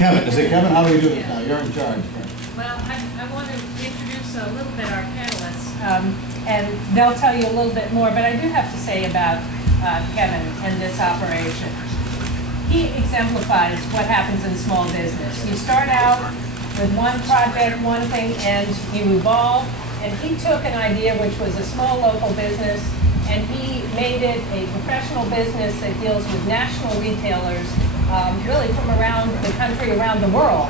Kevin, is it Kevin? How do we do this now? You're in charge. Well, I want to introduce a little bit our panelists, and they'll tell you a little bit more, but I do have to say about Kevin and this operation. He exemplifies what happens in small business. You start out with one project, one thing, and you evolve, and he took an idea which was a small local business, and he made it a professional business that deals with national retailers, really from around the country, around the world.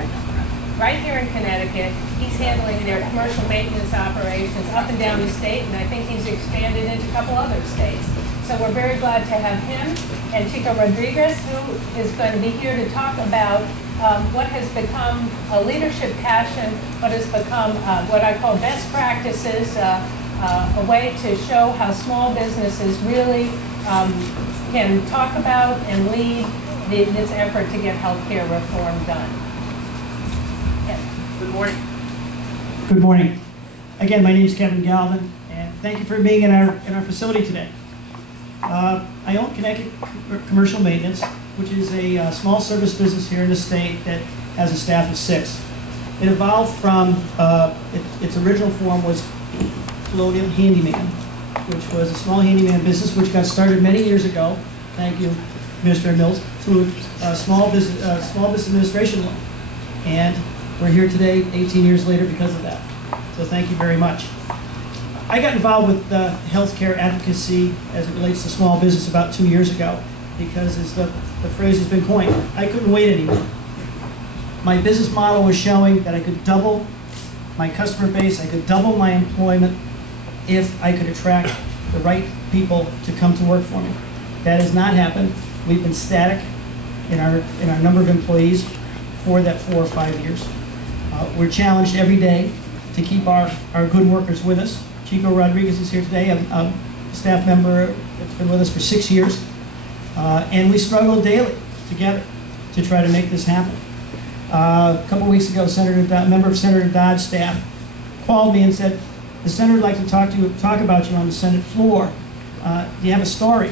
Right here in Connecticut, he's handling their commercial maintenance operations up and down the state, and I think he's expanded into a couple other states. So we're very glad to have him and Chico Rodriguez, who is going to be here to talk about what has become a leadership passion, what has become what I call best practices, a way to show how small businesses really can talk about and lead this effort to get healthcare reform done. Yes. Good morning. Good morning. Again, my name is Kevin Galvin, and thank you for being in our facility today. I own Connecticut Commercial Maintenance, which is a small service business here in the state that has a staff of 6. It evolved from, its original form was Colonial Handyman, which was a small handyman business which got started many years ago, thank you, Mr. Mills, through a small business administration loan. And we're here today, 18 years later, because of that. So thank you very much. I got involved with healthcare advocacy as it relates to small business about 2 years ago, because as the phrase has been coined, I couldn't wait anymore. My business model was showing that I could double my customer base, I could double my employment if I could attract the right people to come to work for me. That has not happened. We've been static in our number of employees for that 4 or 5 years. We're challenged every day to keep our good workers with us. Chico Rodriguez is here today, a staff member that's been with us for 6 years. And we struggle daily together to try to make this happen. A couple weeks ago, a member of Senator Dodd's staff called me and said, the senator would like to talk about you on the Senate floor. Do you have a story?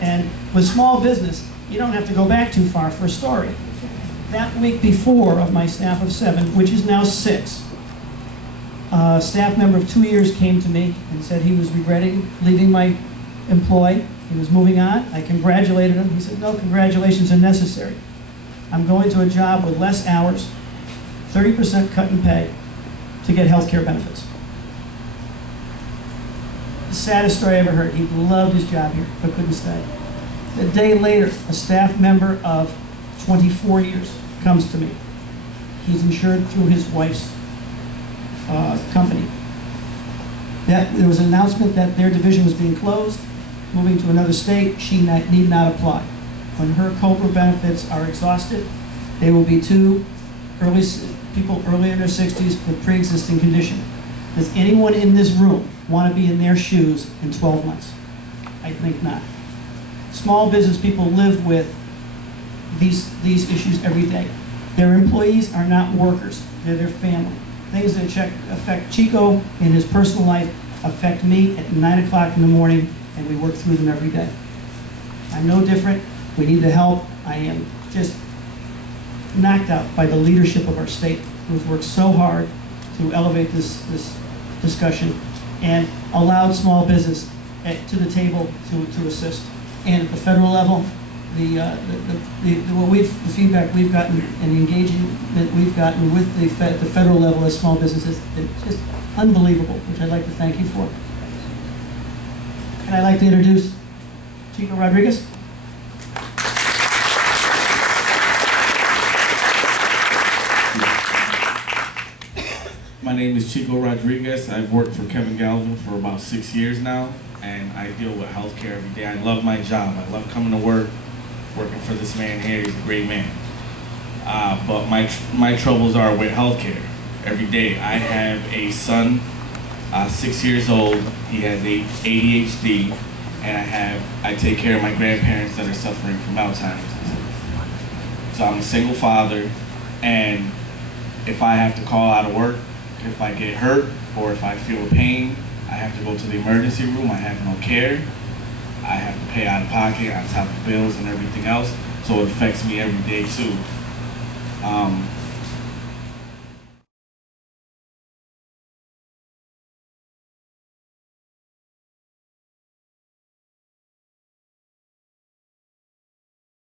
And with small business, you don't have to go back too far for a story. That week before, of my staff of 7, which is now 6, a staff member of 2 years came to me and said he was regretting leaving my employ. He was moving on. I congratulated him. He said, no, congratulations are necessary. I'm going to a job with less hours, 30% cut in pay, to get health care benefits. The saddest story I ever heard. He loved his job here, but couldn't stay. A day later, a staff member of 24 years comes to me. He's insured through his wife's company. There was an announcement that their division was being closed, moving to another state. She need not apply. When her COBRA benefits are exhausted, they will be 2 people early in their 60s with pre-existing condition. Does anyone in this room want to be in their shoes in 12 months? I think not. Small business people live with these issues every day. Their employees are not workers, they're their family. Things that affect Chico in his personal life affect me at 9 o'clock in the morning, and we work through them every day. I'm no different. We need the help. I am just knocked out by the leadership of our state, who's worked so hard to elevate this discussion and allowed small business to the table to assist. And at the federal level, the feedback we've gotten and the engagement we've gotten with the federal level as small businesses is just unbelievable, which I'd like to thank you for. And I'd like to introduce Chico Rodriguez. My name is Chico Rodriguez. I've worked for Kevin Galvin for about 6 years now, and I deal with healthcare every day. I love my job. I love coming to work, working for this man here. He's a great man. But my troubles are with healthcare every day. I have a son, 6 years old. He has ADHD, and I take care of my grandparents that are suffering from Alzheimer's disease. So I'm a single father, and if I have to call out of work, if I get hurt or if I feel pain, I have to go to the emergency room. I have no care. I have to pay out of pocket on top of bills and everything else, so it affects me every day too.